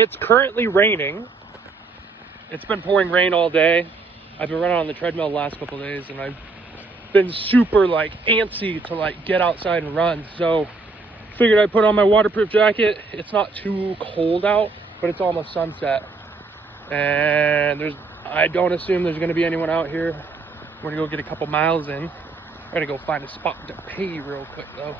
It's currently raining. It's been pouring rain all day. I've been running on the treadmill the last couple of days, and I've been super like antsy to like get outside and run. So figured I'd put on my waterproof jacket. It's not too cold out, but it's almost sunset. And I don't assume there's gonna be anyone out here. We're gonna go get a couple miles in. I'm gonna go find a spot to pee real quick though.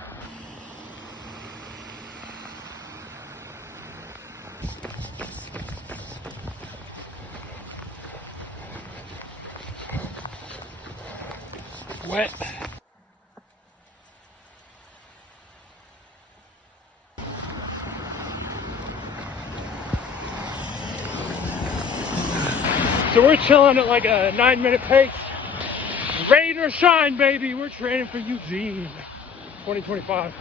Wet. So we're chilling at like a 9-minute pace. Rain or shine, baby. We're training for Eugene 2025.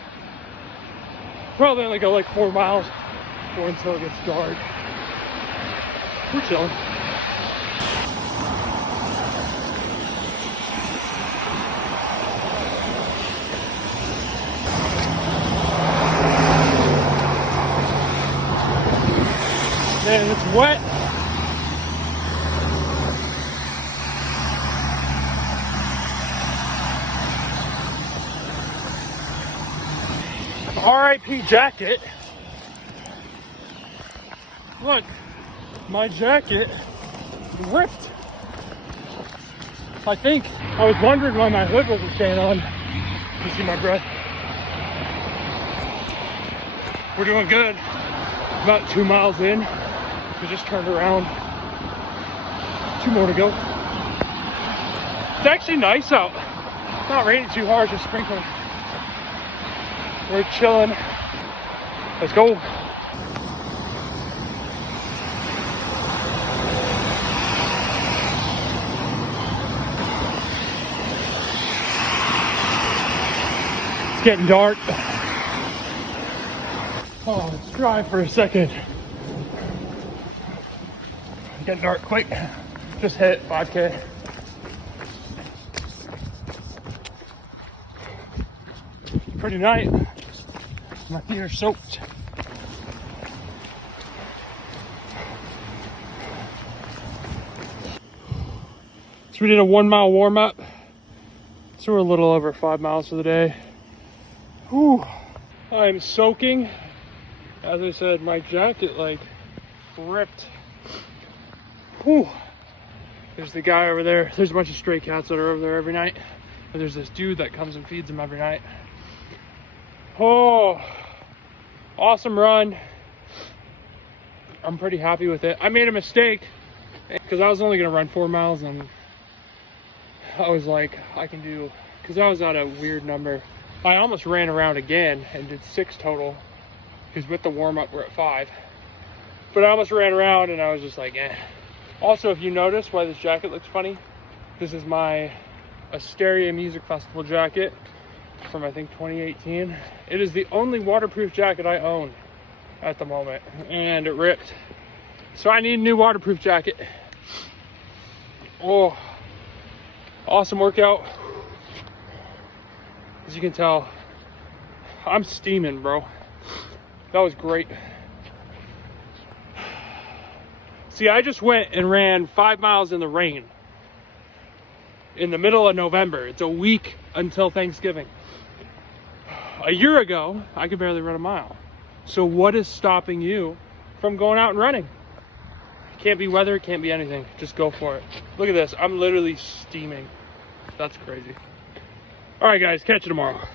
Probably only go like 4 miles before until it gets dark. We're chilling. Man, it's wet. RIP jacket. Look, my jacket ripped. I think I was wondering why my hood wasn't staying on. You see my breath? We're doing good. About 2 miles in. We just turned around. 2 more to go. It's actually nice out. It's not raining too hard, just sprinkling. We're chilling. Let's go. It's getting dark. Oh, let's drive for a second. Getting dark quick. Just hit 5K. Pretty night. My feet are soaked. So we did a 1 mile warm up. So we're a little over 5 miles for the day. Whew. I'm soaking. As I said, my jacket like ripped. Whew. There's the guy over there. There's a bunch of stray cats that are over there every night. And there's this dude that comes and feeds them every night. Oh, awesome run. I'm pretty happy with it. I made a mistake because I was only going to run 4 miles, and I was like, I can do, because I was at a weird number. I almost ran around again and did 6 total, because with the warm-up we're at 5. But I almost ran around and I was just like, eh. Also, if you notice why this jacket looks funny, this is my Asteria Music Festival jacket from I think 2018. It is the only waterproof jacket I own at the moment, and it ripped. So I need a new waterproof jacket. Oh, awesome workout. As you can tell, I'm steaming, bro. That was great. See, I just went and ran 5 miles in the rain in the middle of November. It's a week until Thanksgiving. A year ago, I could barely run a mile. So what is stopping you from going out and running? It can't be weather, it can't be anything. Just go for it. Look at this, I'm literally steaming. That's crazy. All right, guys, catch you tomorrow.